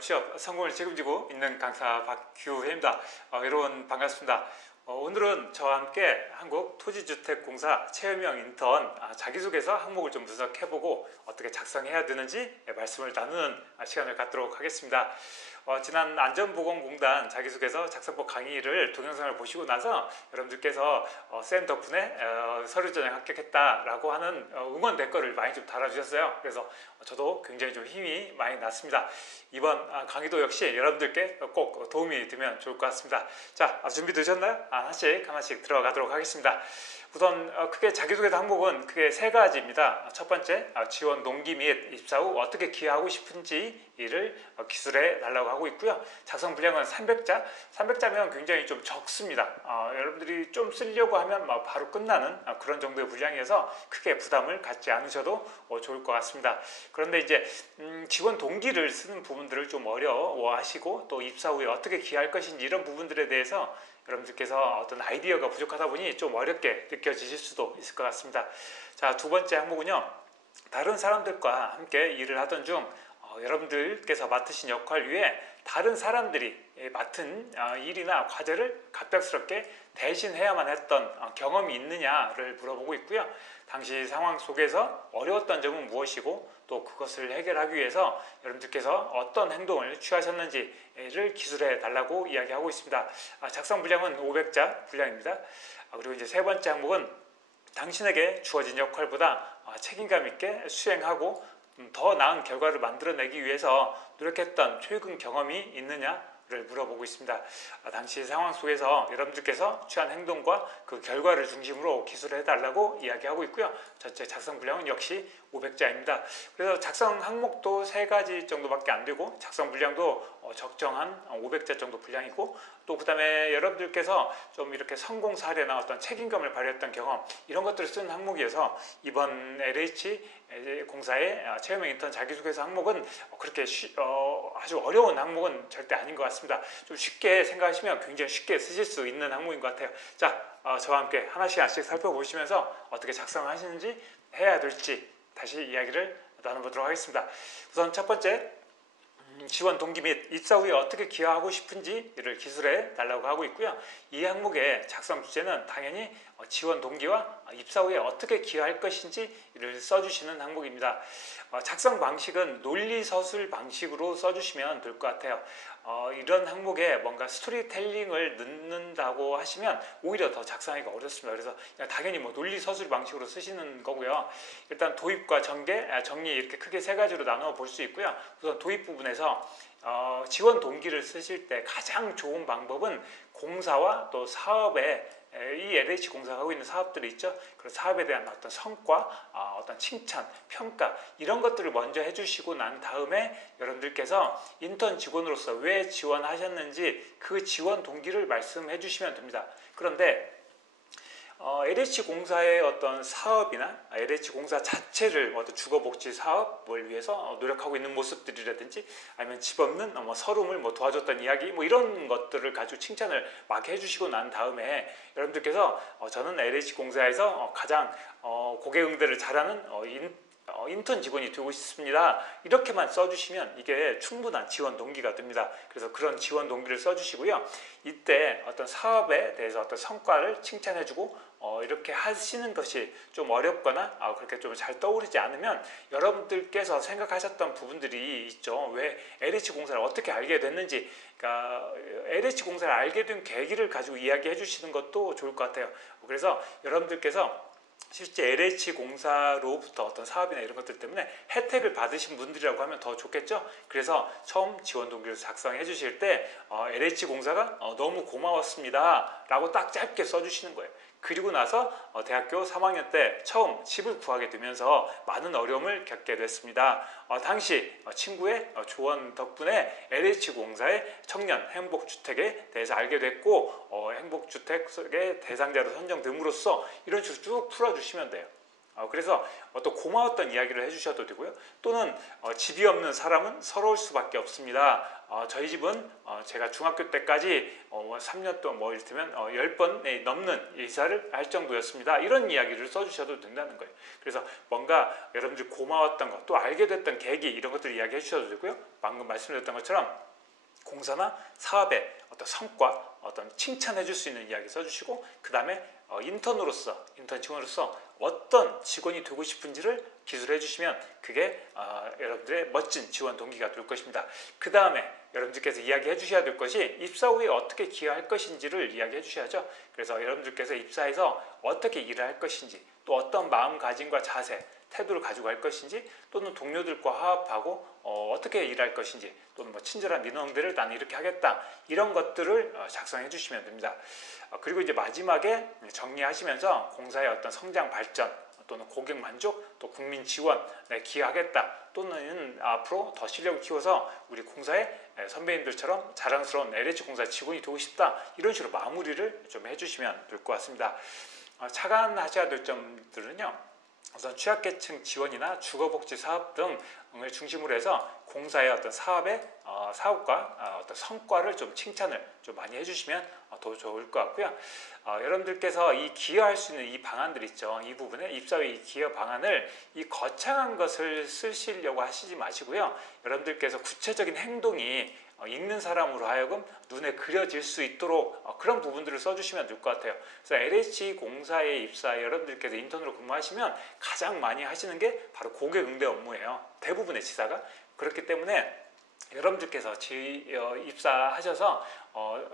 취업 성공을 책임지고 있는 강사 박규혜입니다. 여러분 반갑습니다. 오늘은 저와 함께 한국토지주택공사 체험형 인턴 자기소개서 항목을 좀 분석해보고 어떻게 작성해야 되는지 말씀을 나누는 시간을 갖도록 하겠습니다. 지난 안전보건공단 자기소개서 작성법 강의를 동영상을 보시고 나서 여러분들께서 쌤 덕분에 서류전형 합격했다라고 하는 응원 댓글을 많이 좀 달아주셨어요. 그래서 저도 굉장히 좀 힘이 많이 났습니다. 이번 강의도 역시 여러분들께 꼭 도움이 되면 좋을 것 같습니다. 자, 준비되셨나요? 하나씩 들어가도록 하겠습니다. 우선 크게 자기소개서 항목은 크게 세 가지입니다. 첫 번째, 지원 동기 및 입사 후 어떻게 기여하고 싶은지를 기술해 달라고 하고 있고요. 작성 분량은 300자, 300자면 굉장히 좀 적습니다. 여러분들이 좀 쓰려고 하면 바로 끝나는 그런 정도의 분량이어서 크게 부담을 갖지 않으셔도 좋을 것 같습니다. 그런데 이제 지원 동기를 쓰는 부분들을 좀 어려워하시고 또 입사 후에 어떻게 기여할 것인지 이런 부분들에 대해서 여러분들께서 어떤 아이디어가 부족하다 보니 좀 어렵게 느껴지실 수도 있을 것 같습니다. 자, 두 번째 항목은요. 다른 사람들과 함께 일을 하던 중 여러분들께서 맡으신 역할 위에 다른 사람들이 맡은 일이나 과제를 갑작스럽게 대신해야만 했던 경험이 있느냐를 물어보고 있고요. 당시 상황 속에서 어려웠던 점은 무엇이고 또 그것을 해결하기 위해서 여러분들께서 어떤 행동을 취하셨는지를 기술해 달라고 이야기하고 있습니다. 작성 분량은 500자 분량입니다. 그리고 이제 세 번째 항목은 당신에게 주어진 역할보다 책임감 있게 수행하고 더 나은 결과를 만들어내기 위해서 노력했던 최근 경험이 있느냐를 물어보고 있습니다. 당시 상황 속에서 여러분들께서 취한 행동과 그 결과를 중심으로 기술해 달라고 이야기하고 있고요. 전체 작성 분량은 역시 500자입니다. 그래서 작성 항목도 세 가지 정도밖에 안 되고 작성 분량도 적정한 500자 정도 분량이고 또 그 다음에 여러분들께서 좀 이렇게 성공 사례나 어떤 책임감을 발휘했던 경험 이런 것들을 쓰는 항목이어서 이번 LH 공사의 체험형 인턴 자기소개서 항목은 그렇게 아주 어려운 항목은 절대 아닌 것 같습니다. 좀 쉽게 생각하시면 굉장히 쉽게 쓰실 수 있는 항목인 것 같아요. 자, 저와 함께 하나씩 살펴보시면서 어떻게 작성하시는지 해야 될지 다시 이야기를 나눠보도록 하겠습니다. 우선 첫 번째, 지원 동기 및 입사 후에 어떻게 기여하고 싶은지를 기술해 달라고 하고 있고요. 이 항목의 작성 주제는 당연히 지원 동기와 입사 후에 어떻게 기여할 것인지를 써주시는 항목입니다. 작성 방식은 논리서술 방식으로 써주시면 될 것 같아요. 이런 항목에 뭔가 스토리텔링을 넣는다고 하시면 오히려 더 작성하기가 어렵습니다. 그래서 당연히 논리서술 방식으로 쓰시는 거고요. 일단 도입과 전개, 정리 이렇게 크게 세 가지로 나눠 볼 수 있고요. 우선 도입 부분에서 지원 동기를 쓰실 때 가장 좋은 방법은 공사와 또 사업에 이 LH 공사가 하고 있는 사업들이 있죠. 그 사업에 대한 어떤 성과, 어떤 칭찬, 평가 이런 것들을 먼저 해주시고 난 다음에 여러분들께서 인턴 직원으로서 왜 지원하셨는지 그 지원 동기를 말씀해 주시면 됩니다. 그런데 LH 공사의 어떤 사업이나 LH 공사 자체를 어떤 주거복지 사업을 위해서 노력하고 있는 모습들이라든지 아니면 집 없는 서름을 도와줬던 이야기 이런 것들을 가지고 칭찬을 막 해주시고 난 다음에 여러분들께서 저는 LH 공사에서 가장 고객 응대를 잘하는 인턴 직원이 되고 싶습니다. 이렇게만 써주시면 이게 충분한 지원 동기가 됩니다. 그래서 그런 지원 동기를 써주시고요. 이때 어떤 사업에 대해서 어떤 성과를 칭찬해주고 이렇게 하시는 것이 좀 어렵거나 그렇게 좀 잘 떠오르지 않으면 여러분들께서 생각하셨던 부분들이 있죠. 왜 LH 공사를 어떻게 알게 됐는지, 그러니까 LH 공사를 알게 된 계기를 가지고 이야기해 주시는 것도 좋을 것 같아요. 그래서 여러분들께서 실제 LH 공사로부터 어떤 사업이나 이런 것들 때문에 혜택을 받으신 분들이라고 하면 더 좋겠죠. 그래서 처음 지원 동기를 작성해 주실 때 LH 공사가 너무 고마웠습니다 라고 딱 짧게 써주시는 거예요. 그리고 나서 대학교 3학년 때 처음 집을 구하게 되면서 많은 어려움을 겪게 됐습니다. 당시 친구의 조언 덕분에 LH공사의 청년 행복주택에 대해서 알게 됐고 행복주택의 대상자로 선정됨으로써 이런 식으로 쭉 풀어주시면 돼요. 그래서 어떤 고마웠던 이야기를 해주셔도 되고요. 또는 집이 없는 사람은 서러울 수밖에 없습니다. 저희 집은 제가 중학교 때까지 3년 동안 뭐 이를테면 10번 넘는 이사를 할 정도였습니다. 이런 이야기를 써주셔도 된다는 거예요. 그래서 뭔가 여러분들이 고마웠던 것, 또 알게 됐던 계기 이런 것들을 이야기해 주셔도 되고요. 방금 말씀드렸던 것처럼 공사나 사업의 어떤 성과, 어떤 칭찬해 줄 수 있는 이야기 써주시고, 그 다음에 인턴 직원으로서 어떤 직원이 되고 싶은지를 기술해 주시면 그게 여러분들의 멋진 지원 동기가 될 것입니다. 그 다음에 여러분들께서 이야기해 주셔야 될 것이 입사 후에 어떻게 기여할 것인지를 이야기해 주셔야죠. 그래서 여러분들께서 입사해서 어떻게 일을 할 것인지, 또 어떤 마음가짐과 자세, 태도를 가지고 갈 것인지, 또는 동료들과 화합하고 어떻게 일할 것인지, 또는 뭐 친절한 민원응대를 나는 이렇게 하겠다, 이런 것들을 작성해 주시면 됩니다. 그리고 이제 마지막에 정리하시면서 공사의 어떤 성장 발전, 또는 고객 만족, 또 국민 지원에 기여하겠다, 또는 앞으로 더 실력을 키워서 우리 공사의 선배님들처럼 자랑스러운 LH공사 직원이 되고 싶다, 이런 식으로 마무리를 좀 해주시면 될 것 같습니다. 착안하셔야 될 점들은요, 우선 취약계층 지원이나 주거복지 사업 등을 중심으로 해서 공사의 어떤 사업과 어떤 성과를 좀 칭찬을 좀 많이 해주시면 더 좋을 것 같고요. 여러분들께서 이 기여할 수 있는 이 방안들 있죠. 이 부분에 입사 후 이 기여 방안을 이 거창한 것을 쓰시려고 하시지 마시고요. 여러분들께서 구체적인 행동이 읽는 사람으로 하여금 눈에 그려질 수 있도록 그런 부분들을 써주시면 될 것 같아요. 그래서 LH공사에 입사 여러분들께서 인턴으로 근무하시면 가장 많이 하시는 게 바로 고객 응대 업무예요. 대부분의 지사가. 그렇기 때문에 여러분들께서 입사하셔서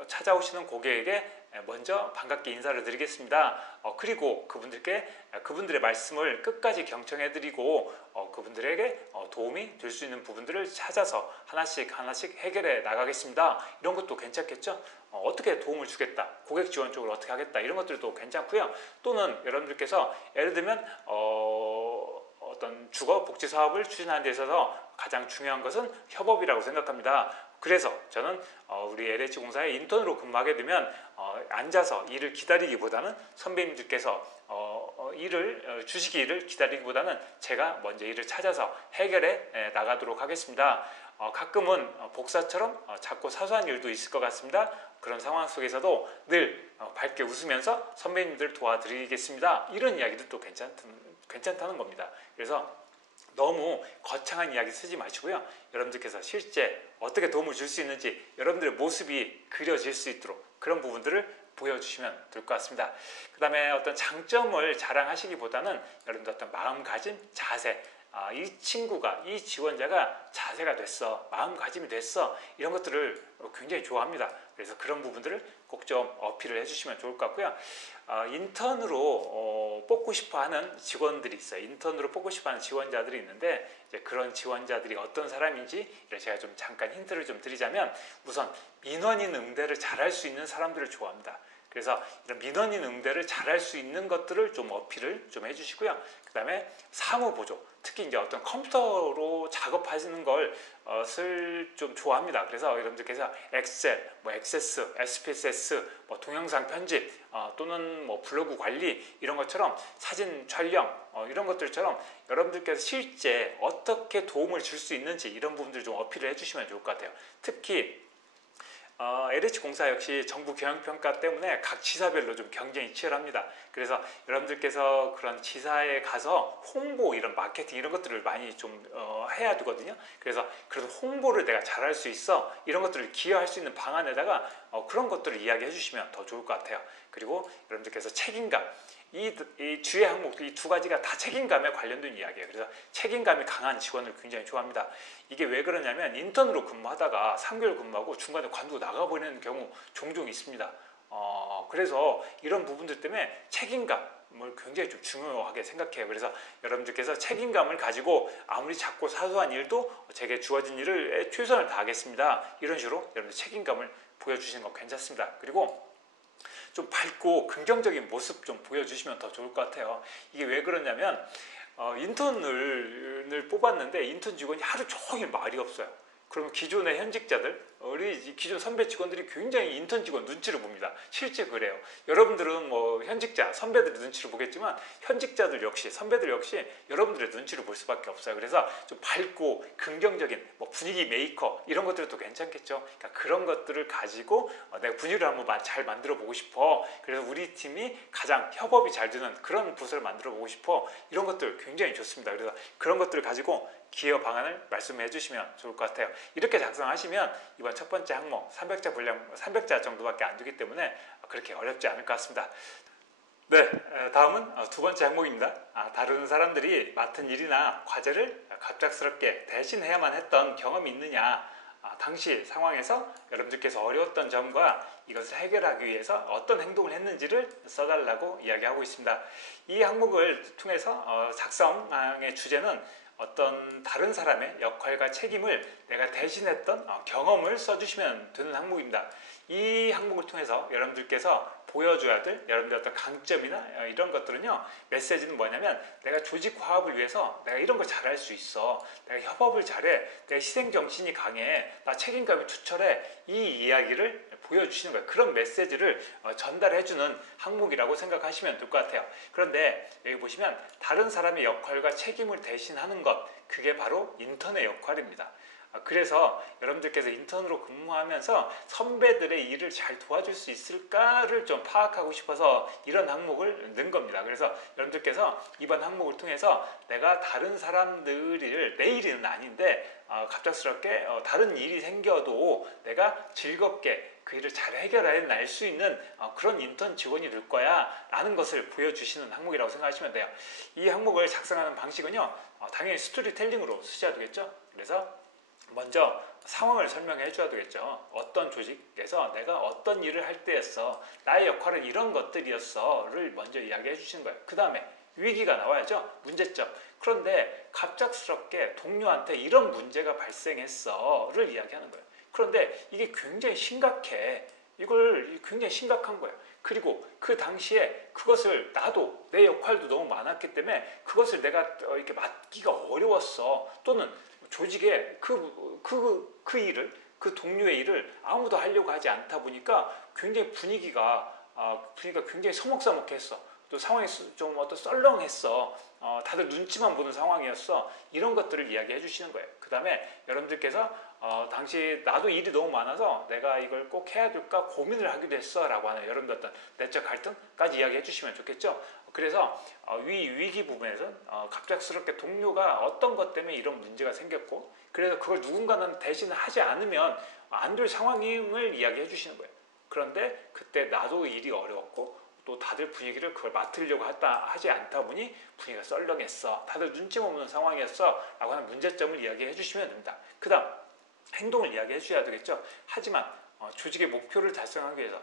찾아오시는 고객에게 먼저 반갑게 인사를 드리겠습니다. 그리고 그분들의 말씀을 끝까지 경청해드리고 그분들에게 도움이 될 수 있는 부분들을 찾아서 하나씩 해결해 나가겠습니다. 이런 것도 괜찮겠죠? 어떻게 도움을 주겠다, 고객 지원 쪽으로 어떻게 하겠다, 이런 것들도 괜찮고요. 또는 여러분들께서 예를 들면 어떤 주거 복지 사업을 추진하는 데 있어서 가장 중요한 것은 협업이라고 생각합니다. 그래서 저는 우리 LH공사에 인턴으로 근무하게 되면 앉아서 일을 기다리기보다는 선배님들께서 일을 주시기를 기다리기보다는 제가 먼저 일을 찾아서 해결해 나가도록 하겠습니다. 가끔은 복사처럼 작고 사소한 일도 있을 것 같습니다. 그런 상황 속에서도 늘 밝게 웃으면서 선배님들 도와드리겠습니다. 이런 이야기도 괜찮다는 겁니다. 그래서 너무 거창한 이야기 쓰지 마시고요. 여러분들께서 실제 어떻게 도움을 줄 수 있는지 여러분들의 모습이 그려질 수 있도록 그런 부분들을 보여주시면 될 것 같습니다. 그 다음에 어떤 장점을 자랑하시기보다는 여러분들 어떤 마음가짐, 자세, 이 친구가, 이 지원자가 자세가 됐어, 마음가짐이 됐어, 이런 것들을 굉장히 좋아합니다. 그래서 그런 부분들을 꼭 좀 어필을 해주시면 좋을 것 같고요. 인턴으로 뽑고 싶어하는 직원들이 있어요. 인턴으로 뽑고 싶어하는 지원자들이 있는데, 이제 그런 지원자들이 어떤 사람인지 제가 좀 잠깐 힌트를 좀 드리자면, 우선 민원인 응대를 잘할 수 있는 사람들을 좋아합니다. 그래서 이런 민원인 응대를 잘할 수 있는 것들을 좀 어필을 좀 해주시고요. 그 다음에 사무보조, 특히 이제 어떤 컴퓨터로 작업하시는 것을 좀 좋아합니다. 그래서 여러분들께서 엑셀, 뭐 액세스, SPSS, 뭐 동영상 편집, 또는 뭐 블로그 관리, 이런 것처럼 사진 촬영, 이런 것들처럼 여러분들께서 실제 어떻게 도움을 줄 수 있는지 이런 부분들을 좀 어필을 해주시면 좋을 것 같아요. 특히 LH공사 역시 정부 경영평가 때문에 각 지사별로 좀 경쟁이 치열합니다. 그래서 여러분들께서 그런 지사에 가서 홍보, 이런 마케팅 이런 것들을 많이 좀 해야 되거든요. 그래서 홍보를 내가 잘할 수 있어, 이런 것들을 기여할 수 있는 방안에다가 그런 것들을 이야기해 주시면 더 좋을 것 같아요. 그리고 여러분들께서 책임감, 이 주의 항목, 이 두 가지가 다 책임감에 관련된 이야기예요. 그래서 책임감이 강한 직원을 굉장히 좋아합니다. 이게 왜 그러냐면 인턴으로 근무하다가 3개월 근무하고 중간에 관두고 나가버리는 경우 종종 있습니다. 그래서 이런 부분들 때문에 책임감을 굉장히 좀 중요하게 생각해요. 그래서 여러분들께서 책임감을 가지고 아무리 작고 사소한 일도 제게 주어진 일을 최선을 다하겠습니다, 이런 식으로 여러분들 책임감을 보여주시는 거 괜찮습니다. 그리고 좀 밝고 긍정적인 모습 좀 보여주시면 더 좋을 것 같아요. 이게 왜 그러냐면 인턴을 뽑았는데 인턴 직원이 하루 종일 말이 없어요. 그러면 기존의 현직자들, 우리 이 기존 선배 직원들이 굉장히 인턴 직원 눈치를 봅니다. 실제 그래요. 여러분들은 뭐 현직자, 선배들의 눈치를 보겠지만 현직자들 역시, 선배들 역시 여러분들의 눈치를 볼 수밖에 없어요. 그래서 좀 밝고 긍정적인 뭐 분위기 메이커 이런 것들도 괜찮겠죠. 그러니까 그런 것들을 가지고 내가 분위기를 한번 잘 만들어 보고 싶어. 그래서 우리 팀이 가장 협업이 잘 되는 그런 부서를 만들어 보고 싶어. 이런 것들 굉장히 좋습니다. 그래서 그런 것들을 가지고 기여 방안을 말씀해 주시면 좋을 것 같아요. 이렇게 작성하시면 이번 첫 번째 항목 300자 분량 300자 정도밖에 안 되기 때문에 그렇게 어렵지 않을 것 같습니다. 네, 다음은 두 번째 항목입니다. 다른 사람들이 맡은 일이나 과제를 갑작스럽게 대신해야만 했던 경험이 있느냐, 당시 상황에서 여러분들께서 어려웠던 점과 이것을 해결하기 위해서 어떤 행동을 했는지를 써달라고 이야기하고 있습니다. 이 항목을 통해서 작성의 주제는 어떤 다른 사람의 역할과 책임을 내가 대신했던 경험을 써주시면 되는 항목입니다. 이 항목을 통해서 여러분들께서 보여줘야 될 여러분들의 어떤 강점이나 이런 것들은요, 메시지는 뭐냐면 내가 조직 화합을 위해서 내가 이런 걸 잘할 수 있어, 내가 협업을 잘해, 내가 희생정신이 강해, 나 책임감이 투철해, 이 이야기를 보여주시는 거예요. 그런 메시지를 전달해주는 항목이라고 생각하시면 될 것 같아요. 그런데 여기 보시면 다른 사람의 역할과 책임을 대신하는 것, 그게 바로 인턴의 역할입니다. 그래서 여러분들께서 인턴으로 근무하면서 선배들의 일을 잘 도와줄 수 있을까를 좀 파악하고 싶어서 이런 항목을 넣은 겁니다. 그래서 여러분들께서 이번 항목을 통해서 내가 다른 사람들을, 내 일은 아닌데 갑작스럽게 다른 일이 생겨도 내가 즐겁게 그 일을 잘 해결해낼 수 있는 그런 인턴 직원이 될 거야 라는 것을 보여주시는 항목이라고 생각하시면 돼요. 이 항목을 작성하는 방식은요, 당연히 스토리텔링으로 쓰셔야 되겠죠. 그래서 먼저 상황을 설명해 줘야 되겠죠. 어떤 조직에서 내가 어떤 일을 할 때였어, 나의 역할은 이런 것들이었어 를 먼저 이야기해 주시는 거예요. 그 다음에 위기가 나와야죠. 문제점. 그런데 갑작스럽게 동료한테 이런 문제가 발생했어 를 이야기하는 거예요. 그런데 이게 굉장히 심각해. 이걸 굉장히 심각한 거예요. 그리고 그 당시에 그것을 나도 내 역할도 너무 많았기 때문에 그것을 내가 이렇게 맡기가 어려웠어. 또는 조직에 그 일을, 그 동료의 일을 아무도 하려고 하지 않다 보니까 굉장히 분위기가 굉장히 서먹서먹했어. 또 상황이 좀 썰렁했어. 다들 눈치만 보는 상황이었어. 이런 것들을 이야기해 주시는 거예요. 그 다음에 여러분들께서 당시 나도 일이 너무 많아서 내가 이걸 꼭 해야 될까 고민을 하기도 했어 라고 하는 여러분들 어떤 내적 갈등까지 이야기해 주시면 좋겠죠. 그래서 위기 부분에서 갑작스럽게 동료가 어떤 것 때문에 이런 문제가 생겼고, 그래서 그걸 누군가는 대신 하지 않으면 안 될 상황임을 이야기해 주시는 거예요. 그런데 그때 나도 일이 어려웠고 또 다들 분위기를 그걸 맡으려고 하지 않다 보니 분위기가 썰렁했어, 다들 눈치 없는 상황이었어 라고 하는 문제점을 이야기해 주시면 됩니다. 그 다음 행동을 이야기해 주셔야 되겠죠. 하지만 조직의 목표를 달성하기 위해서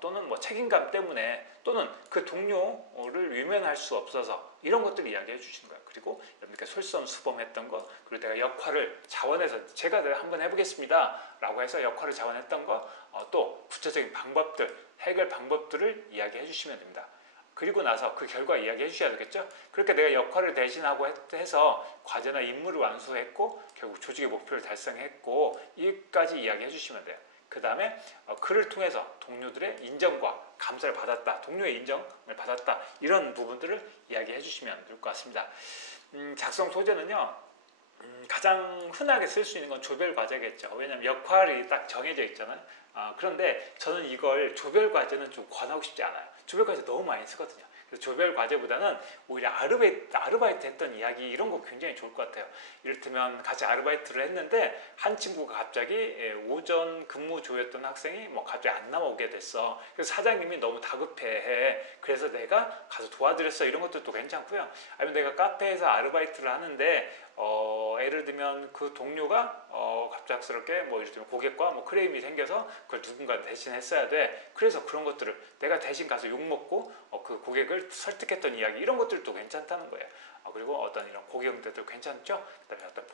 또는 뭐 책임감 때문에 또는 그 동료를 외면할 수 없어서 이런 것들을 이야기해 주시는 거예요. 그리고 여러분께 솔선수범했던 것, 그리고 내가 역할을 자원해서 제가 한번 해보겠습니다 라고 해서 역할을 자원했던 것, 또 구체적인 방법들, 해결 방법들을 이야기해 주시면 됩니다. 그리고 나서 그 결과 이야기해 주셔야 되겠죠. 그렇게 내가 역할을 대신하고 해서 과제나 임무를 완수했고 결국 조직의 목표를 달성했고, 이까지 이야기해 주시면 돼요. 그 다음에 그를 통해서 동료들의 인정과 감사를 받았다, 동료의 인정을 받았다, 이런 부분들을 이야기해 주시면 될 것 같습니다. 작성 소재는요, 가장 흔하게 쓸 수 있는 건 조별 과제겠죠. 왜냐하면 역할이 딱 정해져 있잖아요. 그런데 저는 이걸 조별 과제는 좀 권하고 싶지 않아요. 조별 과제 너무 많이 쓰거든요. 그래서 조별 과제보다는 오히려 아르바이트 했던 이야기, 이런 거 굉장히 좋을 것 같아요. 이를테면 같이 아르바이트를 했는데 한 친구가 갑자기 오전 근무조였던 학생이 뭐 갑자기 안 나오게 됐어. 그래서 사장님이 너무 다급해해. 그래서 내가 가서 도와드렸어. 이런 것들도 괜찮고요. 아니면 내가 카페에서 아르바이트를 하는데 예를 들면 그 동료가 갑작스럽게 뭐 예를 들면 고객과 뭐 크레임이 생겨서 그걸 누군가 대신 했어야 돼. 그래서 그런 것들을 내가 대신 가서 욕먹고 그 고객을 설득했던 이야기, 이런 것들도 괜찮다는 거예요. 그리고 어떤 이런 고기 응대도 괜찮죠. 그다음에 어떤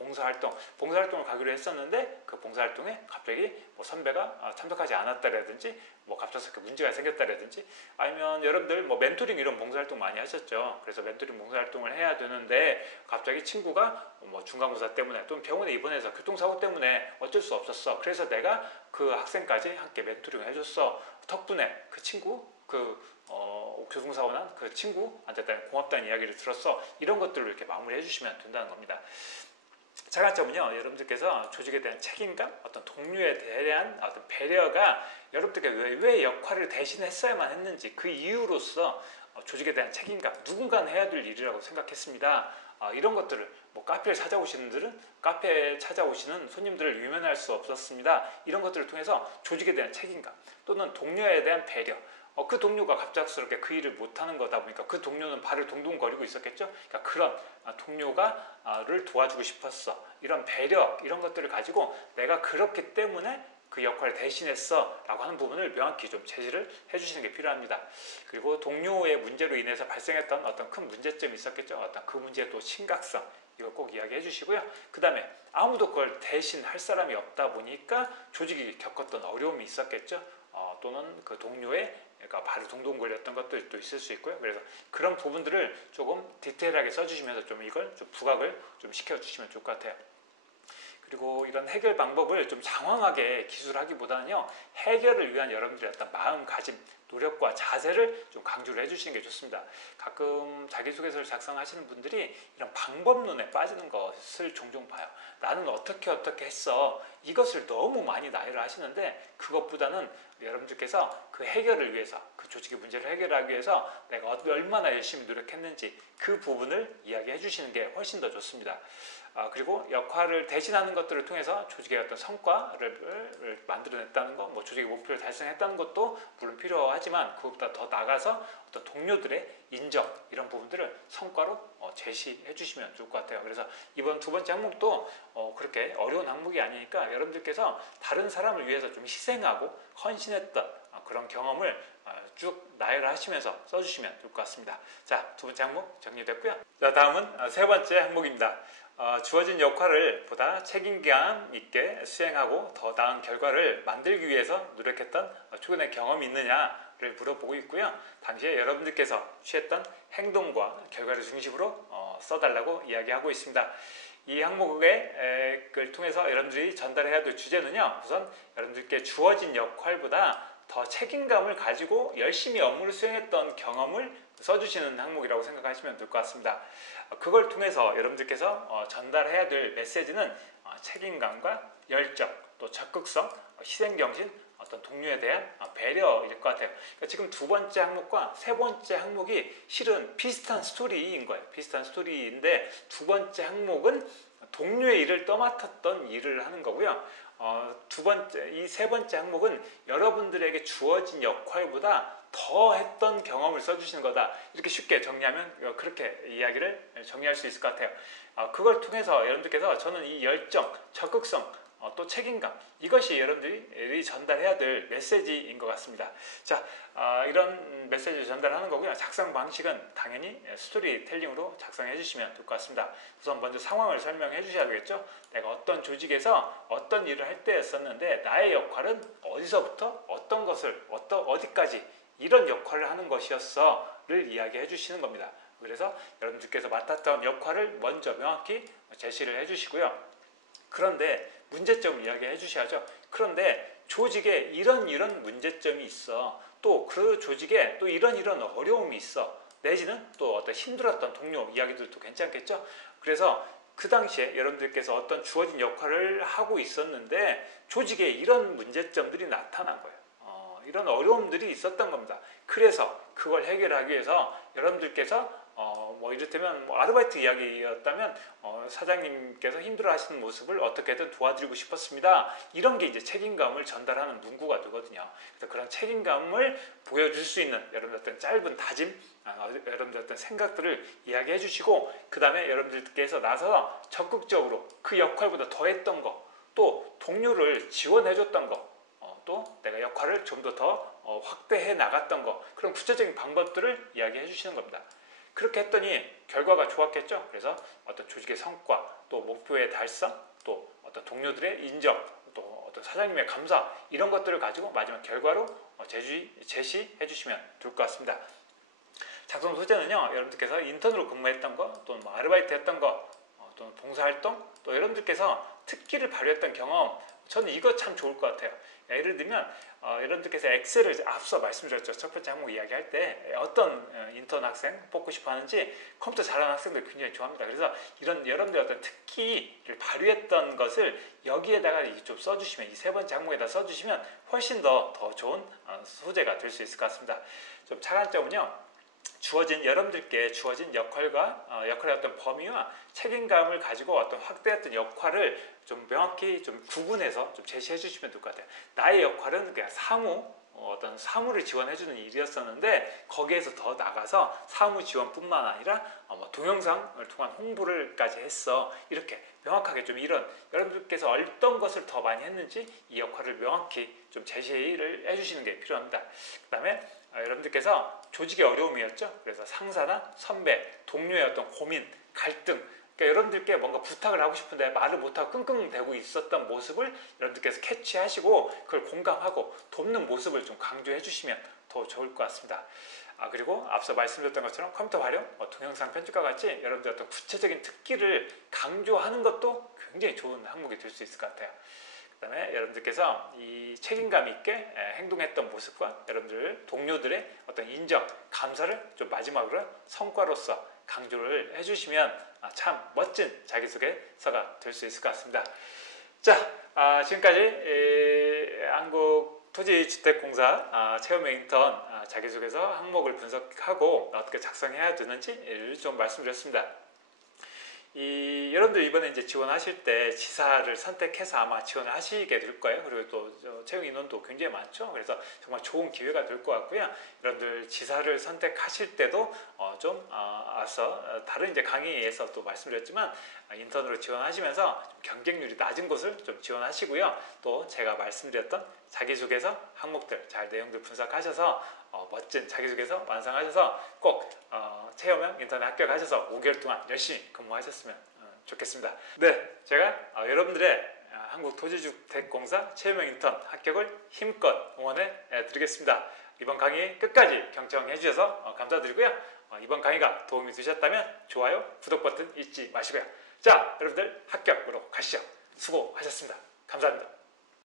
봉사활동을 가기로 했었는데 그 봉사활동에 갑자기 뭐 선배가 참석하지 않았다라든지 뭐 갑작스럽게 문제가 생겼다라든지 아니면 여러분들 뭐 멘토링 이런 봉사활동 많이 하셨죠. 그래서 멘토링 봉사활동을 해야 되는데 갑자기 친구가 뭐 중간고사 때문에 또는 병원에 입원해서 교통사고 때문에 어쩔 수 없었어. 그래서 내가 그 학생까지 함께 멘토링을 해줬어. 덕분에 그 친구 교통사고 난 그 친구한테 고맙다는 이야기를 들었어. 이런 것들로 이렇게 마무리해 주시면 된다는 겁니다. 자관점은요, 여러분들께서 조직에 대한 책임감, 어떤 동료에 대한 어떤 배려가 여러분들께 왜 역할을 대신했어야만 했는지 그 이유로서 조직에 대한 책임감, 누군가는 해야 될 일이라고 생각했습니다. 이런 것들을 뭐 카페에 찾아오시는 손님들을 유면할 수 없었습니다. 이런 것들을 통해서 조직에 대한 책임감 또는 동료에 대한 배려, 그 동료가 갑작스럽게 그 일을 못하는 거다 보니까 그 동료는 발을 동동 거리고 있었겠죠. 그러니까 그런 동료가를 도와주고 싶었어. 이런 배려, 이런 것들을 가지고 내가 그렇기 때문에 그 역할을 대신했어 라고 하는 부분을 명확히 좀 제시를 해주시는 게 필요합니다. 그리고 동료의 문제로 인해서 발생했던 어떤 큰 문제점이 있었겠죠. 어떤 그 문제의 또 심각성, 이거 꼭 이야기해 주시고요. 그 다음에 아무도 그걸 대신 할 사람이 없다 보니까 조직이 겪었던 어려움이 있었겠죠. 또는 그 동료의 그러니까 발을 동동 걸렸던 것도 있을 수 있고요. 그래서 그런 부분들을 조금 디테일하게 써주시면서 좀 이걸 좀 부각을 좀 시켜주시면 좋을 것 같아요. 그리고 이런 해결 방법을 좀 장황하게 기술하기보다는요, 해결을 위한 여러분들의 어떤 마음가짐, 노력과 자세를 좀 강조를 해주시는 게 좋습니다. 가끔 자기소개서를 작성하시는 분들이 이런 방법론에 빠지는 것을 종종 봐요. 나는 어떻게 했어. 이것을 너무 많이 나열을 하시는데 그것보다는 여러분들께서 그 해결을 위해서, 그 조직의 문제를 해결하기 위해서 내가 얼마나 열심히 노력했는지 그 부분을 이야기해 주시는 게 훨씬 더 좋습니다. 그리고 역할을 대신하는 것들을 통해서 조직의 어떤 성과를 만들어냈다는 것, 뭐 조직의 목표를 달성했다는 것도 물론 필요하지만 그것보다 더 나아가서 어떤 동료들의 인정, 이런 부분들을 성과로 제시해 주시면 좋을 것 같아요. 그래서 이번 두 번째 항목도 그렇게 어려운 항목이 아니니까 여러분들께서 다른 사람을 위해서 좀 희생하고 헌신했던 그런 경험을 쭉 나열하시면서 써주시면 좋을 것 같습니다. 자, 두 번째 항목 정리됐고요. 자, 다음은 세 번째 항목입니다. 주어진 역할을 보다 책임감 있게 수행하고 더 나은 결과를 만들기 위해서 노력했던 최근의 경험이 있느냐를 물어보고 있고요. 당시에 여러분들께서 취했던 행동과 결과를 중심으로 써달라고 이야기하고 있습니다. 이 항목을 통해서 여러분들이 전달해야 될 주제는요, 우선 여러분들께 주어진 역할보다 더 책임감을 가지고 열심히 업무를 수행했던 경험을 써주시는 항목이라고 생각하시면 될 것 같습니다. 그걸 통해서 여러분들께서 전달해야 될 메시지는 책임감과 열정, 또 적극성, 희생정신, 어떤 동료에 대한 배려일 것 같아요. 그러니까 지금 두 번째 항목과 세 번째 항목이 실은 비슷한 스토리인 거예요. 비슷한 스토리인데 두 번째 항목은 동료의 일을 떠맡았던 일을 하는 거고요. 이 세 번째 항목은 여러분들에게 주어진 역할보다 더 했던 경험을 써주시는 거다. 이렇게 쉽게 정리하면 그렇게 이야기를 정리할 수 있을 것 같아요. 그걸 통해서 여러분들께서 저는 이 열정, 적극성, 또 책임감, 이것이 여러분들이 전달해야 될 메시지인 것 같습니다. 자, 이런 메시지를 전달하는 거고요. 작성 방식은 당연히 스토리텔링으로 작성해 주시면 될 것 같습니다. 우선 먼저 상황을 설명해 주셔야 되겠죠. 내가 어떤 조직에서 어떤 일을 할 때였었는데 나의 역할은 어디서부터 어떤 것을 어디까지 이런 역할을 하는 것이었어를 이야기해 주시는 겁니다. 그래서 여러분들께서 맡았던 역할을 먼저 명확히 제시를 해 주시고요. 그런데 문제점을 이야기해 주셔야죠. 그런데 조직에 이런 문제점이 있어. 또 그 조직에 또 이런 어려움이 있어. 내지는 또 어떤 힘들었던 동료 이야기들도 괜찮겠죠. 그래서 그 당시에 여러분들께서 어떤 주어진 역할을 하고 있었는데 조직에 이런 문제점들이 나타난 거예요. 이런 어려움들이 있었던 겁니다. 그래서 그걸 해결하기 위해서 여러분들께서 뭐 이를테면 아르바이트 이야기였다면 사장님께서 힘들어하시는 모습을 어떻게든 도와드리고 싶었습니다. 이런 게 이제 책임감을 전달하는 문구가 되거든요. 그래서 그런 책임감을 보여줄 수 있는 여러분들 어떤 짧은 다짐, 여러분들 어떤 생각들을 이야기해 주시고 그 다음에 여러분들께서 나서서 적극적으로 그 역할보다 더했던 거, 또 동료를 지원해 줬던 거, 또 내가 역할을 좀 더 확대해 나갔던 거, 그런 구체적인 방법들을 이야기해 주시는 겁니다. 그렇게 했더니 결과가 좋았겠죠. 그래서 어떤 조직의 성과, 또 목표의 달성, 또 어떤 동료들의 인정, 또 어떤 사장님의 감사, 이런 것들을 가지고 마지막 결과로 제시해 주시면 좋을 것 같습니다. 작성 소재는요, 여러분들께서 인턴으로 근무했던 거, 또는 뭐 아르바이트 했던 거, 또는 봉사활동, 또 여러분들께서 특기를 발휘했던 경험, 저는 이거 참 좋을 것 같아요. 예를 들면 여러분들께서 엑셀을 앞서 말씀드렸죠. 첫 번째 항목 이야기할 때 어떤 인턴 학생 뽑고 싶어 하는지 컴퓨터 잘하는 학생들 굉장히 좋아합니다. 그래서 이런 여러분들 어떤 특기를 발휘했던 것을 여기에다가 좀 써주시면, 이 세 번째 항목에다 써주시면 훨씬 더 좋은 소재가 될 수 있을 것 같습니다. 좀 차관점은요, 여러분들께 주어진 역할과 역할의 어떤 범위와 책임감을 가지고 어떤 확대했던 역할을 좀 명확히 좀 구분해서 좀 제시해 주시면 될 것 같아요. 나의 역할은 그냥 어떤 사무를 지원해주는 일이었었는데, 거기에서 더 나가서 사무 지원뿐만 아니라 동영상을 통한 홍보를까지 했어. 이렇게 명확하게 좀 이런 여러분들께서 어떤 것을 더 많이 했는지 이 역할을 명확히 좀 제시를 해주시는 게 필요합니다. 그 다음에 여러분들께서 조직의 어려움이었죠. 그래서 상사나 선배, 동료의 어떤 고민, 갈등, 그러니까 여러분들께 뭔가 부탁을 하고 싶은데 말을 못하고 끙끙대고 있었던 모습을 여러분들께서 캐치하시고 그걸 공감하고 돕는 모습을 좀 강조해 주시면 더 좋을 것 같습니다. 그리고 앞서 말씀드렸던 것처럼 컴퓨터 활용, 동영상 편집과 같이 여러분들 어떤 구체적인 특기를 강조하는 것도 굉장히 좋은 항목이 될 수 있을 것 같아요. 그 다음에 여러분들께서 이 책임감 있게 행동했던 모습과 여러분들 동료들의 어떤 인정, 감사를 좀 마지막으로 성과로서 강조를 해주시면 참 멋진 자기소개서가 될 수 있을 것 같습니다. 자, 지금까지 한국토지주택공사 체험형 인턴 자기소개서 항목을 분석하고 어떻게 작성해야 되는지를 좀 말씀드렸습니다. 여러분들 이번에 이제 지원하실 때 지사를 선택해서 아마 지원을 하시게 될 거예요. 그리고 또 채용 인원도 굉장히 많죠. 그래서 정말 좋은 기회가 될 것 같고요. 여러분들 지사를 선택하실 때도 앞서 다른 이제 강의에서 또 말씀드렸지만 인턴으로 지원하시면서 좀 경쟁률이 낮은 곳을 좀 지원하시고요. 또 제가 말씀드렸던 자기소개서 항목들 잘 내용들 분석하셔서 멋진 자기소개서 완성하셔서 꼭 체험형 인턴에 합격하셔서 5개월 동안 열심히 근무하셨으면 좋겠습니다. 네, 제가 여러분들의 한국토지주택공사 체험형 인턴 합격을 힘껏 응원해 드리겠습니다. 이번 강의 끝까지 경청해 주셔서 감사드리고요. 이번 강의가 도움이 되셨다면 좋아요, 구독 버튼 잊지 마시고요. 자, 여러분들 합격으로 가시죠. 수고하셨습니다. 감사합니다.